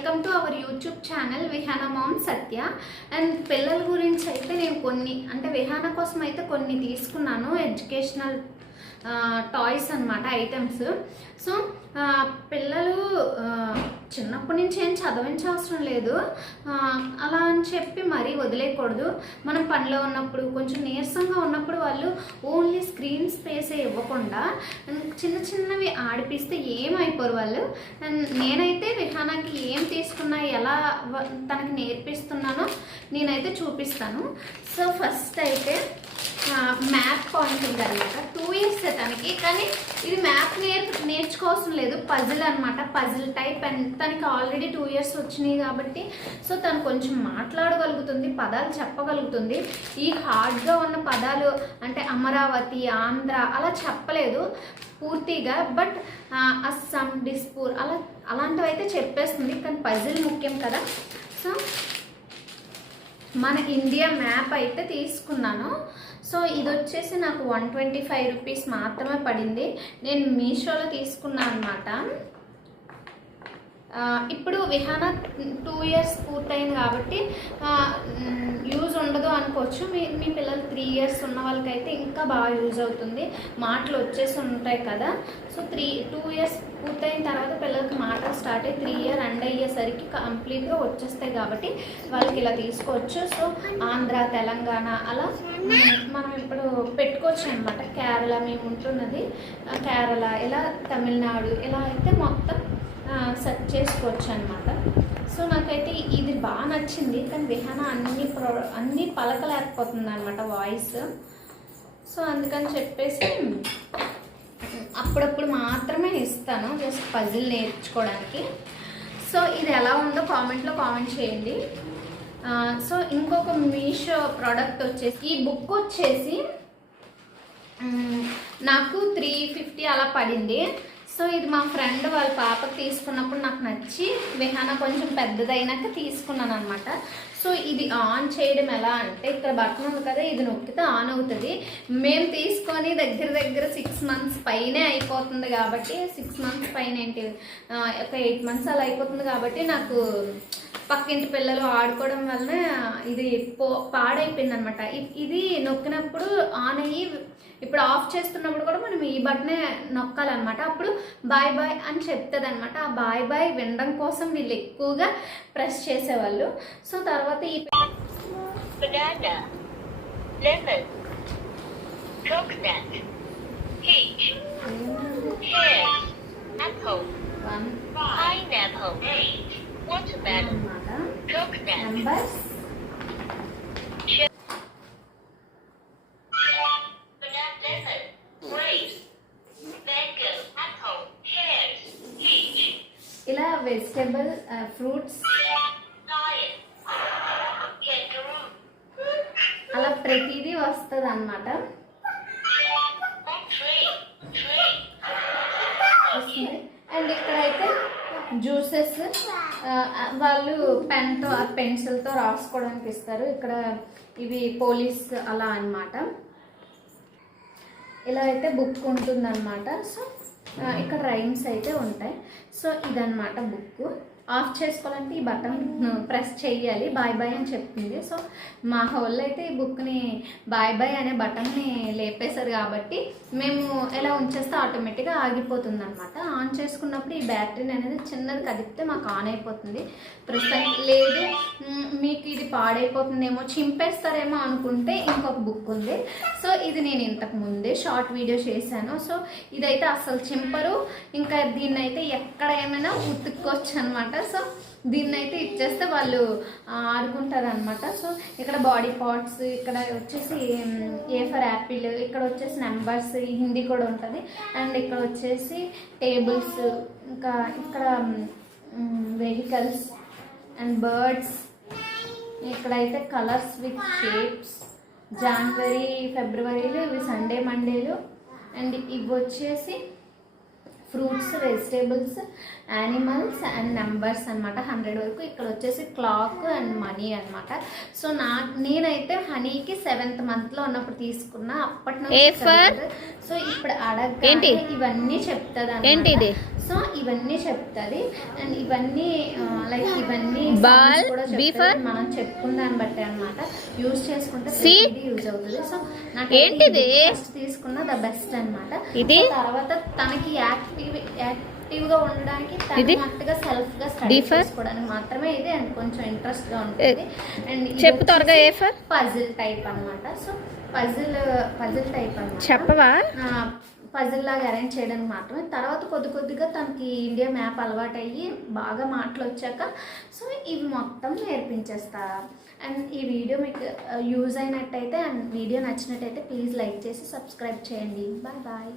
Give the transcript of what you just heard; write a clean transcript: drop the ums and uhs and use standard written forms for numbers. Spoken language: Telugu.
Welcome to our YouTube channel Vihana mom Satya. And పిల్లల గురించి అయితే నేను కొన్ని అంటే విహానా కోసం అయితే కొన్ని తీసుకున్నాను, ఎడ్యుకేషనల్ టాయ్స్ అన్నమాట, ఐటమ్స్. సో పిల్లలు చిన్నప్పటి నుంచి ఏం చదవించవసరం లేదు, అలా అని చెప్పి మరీ వదిలేయకూడదు. మనం పనిలో ఉన్నప్పుడు కొంచెం నీరసంగా ఉన్నప్పుడు వాళ్ళు ఓన్లీ స్క్రీన్ స్పేసే ఇవ్వకుండా చిన్న చిన్నవి ఆడిపిస్తే ఏమైపోరు వాళ్ళు. అండ్ నేనైతే విహానాకి ఏం తీసుకున్నా, ఎలా తనకి నేర్పిస్తున్నానో నేనైతే చూపిస్తాను. సో ఫస్ట్ అయితే మ్యాప్ పాయింటింగ్ అనమాట. 2 years తనకి, కానీ ఇది మ్యాప్ నేర్చుకోవాల్సిన లేదు, పజిల్ అనమాట, పజిల్ టైప్. అండ్ తనకి ఆల్రెడీ 2 years వచ్చినాయి కాబట్టి సో తను కొంచెం మాట్లాడగలుగుతుంది, పదాలు చెప్పగలుగుతుంది. ఈ హార్డ్గా ఉన్న పదాలు అంటే అమరావతి, ఆంధ్ర అలా చెప్పలేదు పూర్తిగా, బట్ అస్సాం, డిస్పూర్ అలాంటివి అయితే చెప్పేస్తుంది. కానీ పజిల్ ముఖ్యం కదా. సో మన ఇండియా మ్యాప్ అయితే తీసుకున్నాను. సో ఇది వచ్చేసి నాకు 125 రూపీస్ మాత్రమే పడింది. నేను మీషోలో తీసుకున్నాను అనమాట. ఇప్పుడు విహానా 2 years పూర్తయింది కాబట్టి యూజ్ ఉండదు అనుకోవచ్చు. మీ పిల్లలు 3 years ఉన్న వాళ్ళకైతే ఇంకా బాగా యూజ్ అవుతుంది, మాటలు వచ్చేసి ఉంటాయి కదా. సో 2 years పూర్తయిన తర్వాత పిల్లలకి మాటలు స్టార్ట్ అయ్యి 3 year ఎండ్ అయ్యేసరికి కంప్లీట్గా వచ్చేస్తాయి కాబట్టి వాళ్ళకి ఇలా తీసుకోవచ్చు. సో ఆంధ్ర, తెలంగాణ అలా మనం ఇప్పుడు పెట్టుకోవచ్చు అనమాట. కేరళ మేము ఉంటున్నది కేరళ, ఇలా తమిళనాడు ఇలా అయితే మొత్తం సెర్చ్ చేసుకోవచ్చు అనమాట. సో నాకైతే ఇది బాగా నచ్చింది. కానీ విహానా అన్ని పలకలేకపోతుంది అనమాట వాయిస్. సో అందుకని చెప్పేసి అప్పుడప్పుడు మాత్రమే ఇస్తాను, జస్ట్ పజిల్ నేర్చుకోవడానికి. సో ఇది ఎలా ఉందో కామెంట్లో కామెంట్ చేయండి. సో ఇంకొక మీషో ప్రోడక్ట్ వచ్చేసి, ఈ బుక్ వచ్చేసి నాకు 350 అలా పడింది. సో ఇది మా ఫ్రెండ్ వాళ్ళ పాపకి తీసుకున్నప్పుడు నాకు నచ్చి విహానా కొంచెం పెద్దదైనాక తీసుకున్నాను అనమాట. సో ఇది ఆన్ చేయడం ఎలా అంటే, ఇక్కడ బటన్ ఉంది కదా, ఇది నొక్కితే ఆన్ అవుతుంది. మేము తీసుకొని దగ్గర 6 months పైనే అయిపోతుంది కాబట్టి, 6 months పైన ఏంటి ఒక 8 months అలా అయిపోతుంది కాబట్టి నాకు పక్కింటి పిల్లలు ఆడుకోవడం వలన ఇది పాడైపోయింది అనమాట. ఇది నొక్కినప్పుడు ఆన్ అయ్యి ఇప్పుడు ఆఫ్ చేస్తున్నప్పుడు కూడా మనం ఈ బటనే నొక్కాలన్నమాట. అప్పుడు బాయ్ బాయ్ అని చెప్తుంది అనమాట. ఆ బాయ్ బాయ్ వినడం కోసం వీళ్ళు ఎక్కువగా ప్రెస్ చేసేవాళ్ళు. సో తర్వాత ఈ banana, lemon, coconut, peach, pear, apple, pineapple, watermelon, coconut, numbers ఇలా వెజిటబుల్ ఫ్రూట్స్ అలా ప్రతిదీ వస్తుంది అన్నమాట. అండ్ ఇక్కడైతే జ్యూసెస్ వాళ్ళు పెన్తో పెన్సిల్తో రాసుకోవడానికి ఇస్తారు. ఇక్కడ ఇవి పోలీస్ అలా అన్నమాట. ఇలా అయితే బుక్ ఉంటుందన్నమాట. సో ఇక్కడ రైమ్స్ అయితే ఉంటాయి. సో ఇదన్నమాట బుక్. ఆఫ్ చేసుకోవాలంటే ఈ బటన్ ప్రెస్ చేయాలి, బాయ్ బాయ్ అని చెప్తుంది. సో మా వాళ్ళు అయితే ఈ బుక్ని బాయ్ బాయ్ అనే బటన్ని లేపేశారు కాబట్టి మేము ఎలా ఉంచేస్తే ఆటోమేటిక్గా ఆగిపోతుంది అనమాట. ఆన్ చేసుకున్నప్పుడు ఈ బ్యాటరీని అనేది చిన్నది కదిపితే మాకు ఆన్ అయిపోతుంది. ప్రస్తుతానికి లేదు, మీకు ఇది పాడైపోతుందేమో, చింపేస్తారేమో అనుకుంటే ఇంకొక బుక్ ఉంది. సో ఇది నేను ఇంతకు ముందే షార్ట్ వీడియో చేశాను. సో ఇదైతే అసలు చింపరు, ఇంకా దీన్ని అయితే ఎక్కడైనా ఉతుక్కోవచ్చు అనమాట. సో దీన్ని అయితే ఇచ్చేస్తే వాళ్ళు ఆడుకుంటారు అనమాట. సో ఇక్కడ బాడీ పార్ట్స్, ఇక్కడ వచ్చేసి ఏ ఫర్ యాపిల్, ఇక్కడ వచ్చేసి నెంబర్స్, హిందీ కూడా ఉంటుంది. అండ్ ఇక్కడ వచ్చేసి టేబుల్స్, ఇంకా ఇక్కడ వెహికల్స్ అండ్ బర్డ్స్, ఇక్కడైతే కలర్స్ విత్ షేప్స్, జనవరి, ఫిబ్రవరిలు, ఇవి సండే, మండేలు. అండ్ ఇవి వచ్చేసి fruits, vegetables, animals and numbers అనమాట, 100 వరకు. ఇక్కడ వచ్చేసి క్లాక్ అండ్ మనీ అనమాట. సో నేనైతే హనీకి 7th monthలో ఉన్నప్పుడు తీసుకున్నా, అప్పటి నుంచి. సో ఇప్పుడు అడగ ఇవన్నీ చెప్తుంది. సో సో ఇవన్నీ చెప్తుంది. అండ్ ఇవన్నీ లైక్ ఇవన్నీ Ball, sounds కూడా B చెప్తుంది. for? మనం చెప్పుకున్న దాన్ని బట్టి అనమాట. యూజ్ చేసుకుంటే C? యూజ్ అవుతుంది. సో నాకు ఏంటిది? ఫస్ట్ తీసుకున్న ద బెస్ట్ అనమాట. ఇది? తర్వాత తనకి యాక్టివ్ గా ఉండడానికి ఇది? తనగా సెల్ఫ్ గా D స్టడీ for? చేసుకోవడానికి మాత్రమే ఇది. అండ్ కొంచెం ఇంట్రెస్ట్ గా ఉంటుంది. అండ్ చెప్పు త్వరగా. A for? పజిల్ టైప్ అన్నమాట. సో పజిల్ టైప్ అన్నమాట. చెప్పవా? పజిల్ లాగా అరేంజ్ చేయడానికి మాత్రమే. తర్వాత కొద్దిగా తనకి ఇండియా మ్యాప్ అలవాటు అయ్యి బాగా మాటలు వచ్చాక సో ఇవి మొత్తం నేర్పించేస్తా. అండ్ ఈ వీడియో మీకు యూజ్ అయినట్టయితే అండ్ వీడియో నచ్చినట్టయితే ప్లీజ్ లైక్ చేసి సబ్స్క్రైబ్ చేయండి. Bye bye.